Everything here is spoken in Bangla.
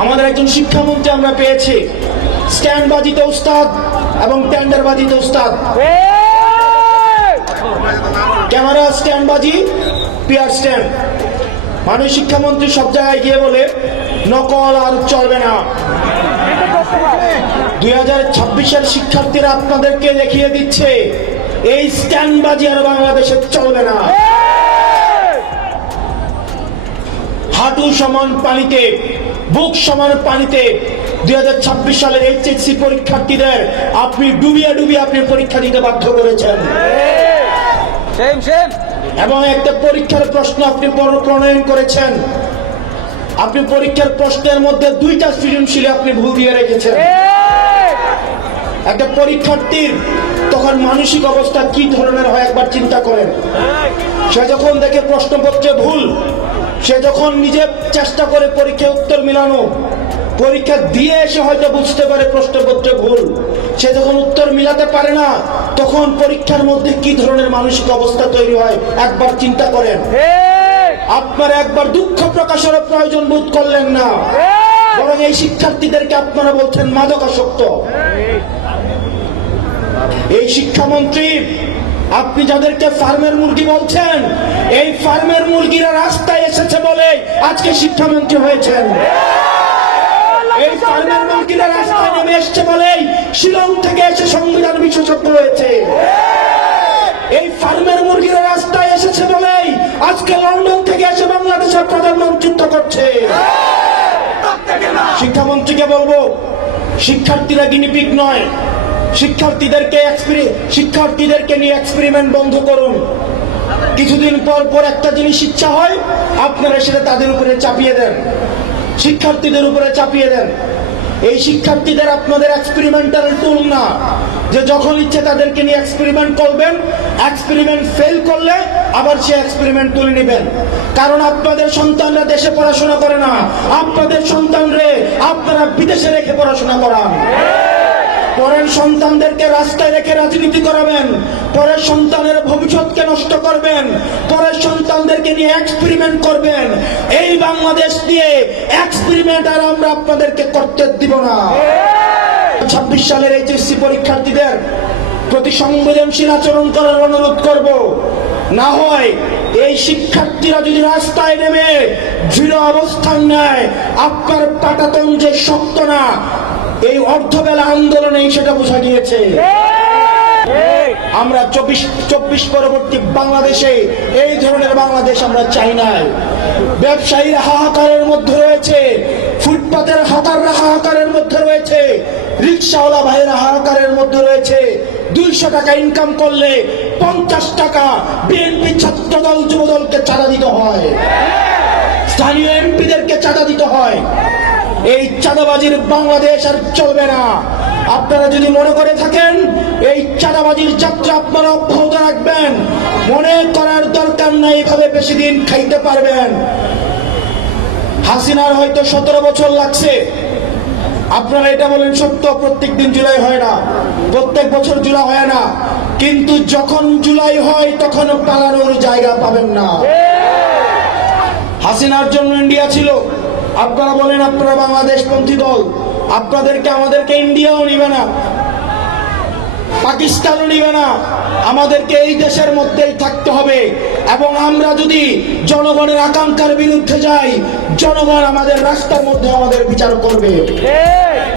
আমাদের একজন শিক্ষামন্ত্রী আমরা পেয়েছি, স্ট্যান্ডবাজিতে উস্তাদ এবং টেন্ডারবাজিতে উস্তাদ। ক্যামেরা স্ট্যান্ডবাজি, পিয়ার স্ট্যান্ড। মাননীয় শিক্ষামন্ত্রী সব জায়গায় গিয়ে বলে নকল আর চলবে না। 2026-এর শিক্ষার্থীরা আপনাদেরকে দেখিয়ে দিচ্ছে এই স্ট্যান্ডবাজি আর বাংলাদেশে চলবে না। হাঁটু সমান পানিতে, বুক সমান পানিতে 2026 সালের এইচএসসি পরীক্ষার্থীদের আপনি ডুবিয়ে ডুবিয়ে আপনি পরীক্ষা দিতে বাধ্য করেছেন। এবং একটা পরীক্ষার প্রশ্ন আপনি প্রণয়ন করেছেন। আপনি পরীক্ষার প্রশ্নের মধ্যে 2টা সৃজনশীল আপনি ভুল দিয়ে রেখেছেন। একটা পরীক্ষার্থীর তখন মানসিক অবস্থা কি ধরনের হয় একবার চিন্তা করেন। সে যখন দেখে প্রশ্নপত্রে ভুল, সে যখন নিজে চেষ্টা করে পরীক্ষায় উত্তর মিলানো, পরীক্ষা দিয়ে এসে হয়তো বুঝতে পারে প্রশ্নপত্রে ভুল, সে যখন উত্তর মিলাতে পারে না, তখন পরীক্ষার মধ্যে কি ধরনের মানসিক অবস্থা তৈরি হয় একবার চিন্তা করেন। আপনারা একবার দুঃখ প্রকাশের প্রয়োজন বোধ করলেন না, বরং এই শিক্ষার্থীদেরকে আপনারা বলছেন মাদকাসক্ত। এই শিক্ষামন্ত্রী, আপনি যাদেরকে ফার্মের মুরগি বলছেন, এই ফার্মের মুরগিরা রাস্তায় এসেছে বলে আজকে শিক্ষামন্ত্রী হয়েছেন। এই ফার্মের মুরগিরা রাস্তায় নেমে এসছে বলেই শিলং থেকে এসে সংবিধান বিশেষজ্ঞ হয়েছে। এই ফার্মের মুরগিরা রাস্তায় এসেছে বলেই আজকে লন্ডন থেকে এসে বাংলাদেশের প্রধানমন্ত্রিত্ব করছে। শিক্ষামন্ত্রীকে বলবো, শিক্ষার্থীরা গিনিপিগ নয়। শিক্ষার্থীদেরকে নিয়ে এক্সপেরিমেন্ট বন্ধ করুন। কিছুদিন পর পর একটা জিনিস ইচ্ছা হয়, আপনারা সেটা তাদের উপরে চাপিয়ে দেন, শিক্ষার্থীদের উপরে চাপিয়ে দেন। এই শিক্ষার্থীদের আপনাদের এক্সপেরিমেন্টাল টুল না, যে যখন ইচ্ছে তাদেরকে নিয়ে এক্সপেরিমেন্ট করবেন, এক্সপেরিমেন্ট ফেল করলে আবার সে এক্সপেরিমেন্ট তুলে নেবেন। কারণ আপনাদের সন্তানরা দেশে পড়াশোনা করে না, আপনাদের সন্তানরে আপনারা বিদেশে রেখে পড়াশোনা করান। পরের সন্তানদেরকে রাস্তায় রেখে রাজনীতি করাবেন, পরের সন্তানের ভবিষ্যৎকে নষ্ট করবেন, পরের সন্তানদেরকে নিয়ে এক্সপেরিমেন্ট করবেন। এই বাংলাদেশ নিয়ে এক্সপেরিমেন্ট আর আমরা আপনাদেরকে করতে দিব না। 26 সালের এইচএসসি পরীক্ষার্থীদের প্রতি সংবেদনশীল আচরণ করার অনুরোধ করব। না হয় এই শিক্ষার্থীরা যদি রাস্তায় নেমে দৃঢ় অবস্থান নেয়, আপনার পাটাতন যে শক্ত না, এই অর্ধবেলা আন্দোলনে সেটা বোঝা গিয়েছে। আমরা 24 পরবর্তী বাংলাদেশে এই ধরনের বাংলাদেশ আমরা চাই না। ব্যবসায়ীরা হাহাকারের মধ্যে রয়েছে, ফুটপাতের হাতাররা হাহাকারের মধ্যে রয়েছে, রিক্সাওয়ালা ভাইয়েরা হাহাকারের মধ্যে রয়েছে। 200 টাকা ইনকাম করলে 50 টাকা বিএনপি ছাত্রদল যুবদলকে চাঁদা দিতে হয়, স্থানীয় এমপিদেরকে চাঁদা দিতে হয়। এই চাঁদাবাজির বাংলাদেশ আর চলবে না। আপনারা যদি মনে করে থাকেন এই চাঁদাবাজির যাত্রা আপনারা অব্যাহত রাখবেন, মনে করার দরকার নাই এভাবে বেশি দিন খাইতে পারবেন। হাসিনার হয়তো 17 বছর লাগছে। আপনারা এটা বলেন সত্য, প্রত্যেক দিন জুলাই হয় না, প্রত্যেক বছর জুলাই হয় না, কিন্তু যখন জুলাই হয় তখন পালানোর জায়গা পাবেন না। হাসিনার জন্য ইন্ডিয়া ছিল। আপনারা বলেন আপনারা বাংলাদেশপন্থী দল, আপনাদেরকে আমাদেরকে ইন্ডিয়াও নিবে না, পাকিস্তানও নিবে না, আমাদেরকে এই দেশের মধ্যেই থাকতে হবে। এবং আমরা যদি জনগণের আকাঙ্ক্ষার বিরুদ্ধে যাই, জনগণ আমাদের রাস্তার মধ্যে আমাদের বিচার করবে।